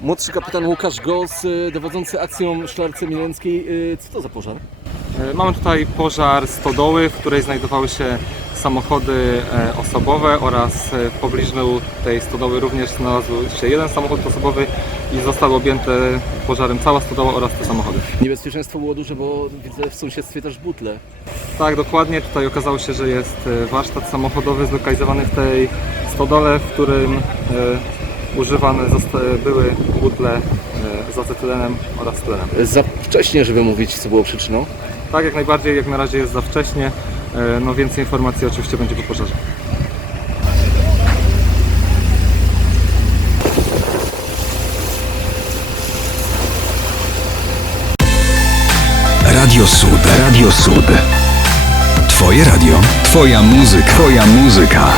Młodszy kapitan Łukasz Gos, y, dowodzący akcją Szklarce Milenckiej. Y, Co to za pożar? E, Mamy tutaj pożar stodoły, w której znajdowały się samochody e, osobowe oraz e, w pobliżu tej stodoły również znalazł się jeden samochód osobowy i zostały objęte pożarem cała stodoła oraz te samochody. Niebezpieczeństwo było duże, bo widzę w sąsiedztwie też butle. Tak, dokładnie. Tutaj okazało się, że jest warsztat samochodowy zlokalizowany w tej stodole, w którym używane były butle e, z acetylenem oraz tlenem. Za wcześnie, żeby mówić, co było przyczyną. Tak, jak najbardziej, jak na razie jest za wcześnie. E, No więcej informacji oczywiście będzie po pożarze. Radio Sud. Radio Sud. Twoje radio. Twoja muzyka. Twoja muzyka.